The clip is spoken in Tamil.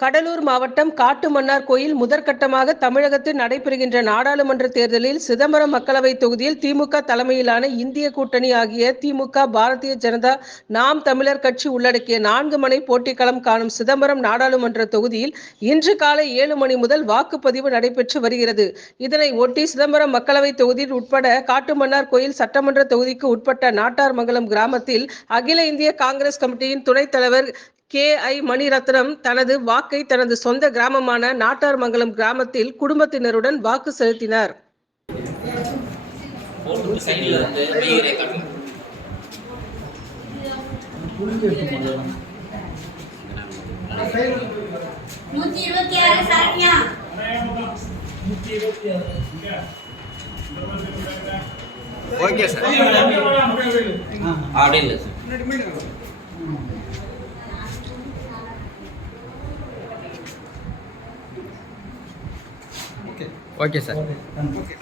கடலூர் மாவட்டம் காட்டுமன்னார் கோயில் முதற்கட்டமாக தமிழகத்தில் நடைபெறுகின்ற நாடாளுமன்ற தேர்தலில் சிதம்பரம் மக்களவைத் தொகுதியில் திமுக தலைமையிலான இந்திய கூட்டணி ஆகிய திமுக பாரதிய ஜனதா நாம் தமிழர் கட்சி உள்ளடக்கிய நான்கு மணி போட்டிக்களம் காணும் சிதம்பரம் நாடாளுமன்ற தொகுதியில் இன்று காலை ஏழு மணி முதல் வாக்குப்பதிவு நடைபெற்று வருகிறது. இதனை ஒட்டி சிதம்பரம் மக்களவைத் தொகுதியில் உட்பட காட்டுமன்னார் கோயில் சட்டமன்ற தொகுதிக்கு உட்பட்ட நாட்டார்மங்கலம் கிராமத்தில் அகில இந்திய காங்கிரஸ் கமிட்டியின் துணைத் தலைவர் கே. ஐ. மணிரத்னம் தனது வாக்கை தனது சொந்த கிராமமான நாட்டார்மங்கலம் கிராமத்தில் குடும்பத்தினருடன் வாக்கு செலுத்தினார். Okay sir. அப்படி இல்லை சார். Okay sir. ஓகே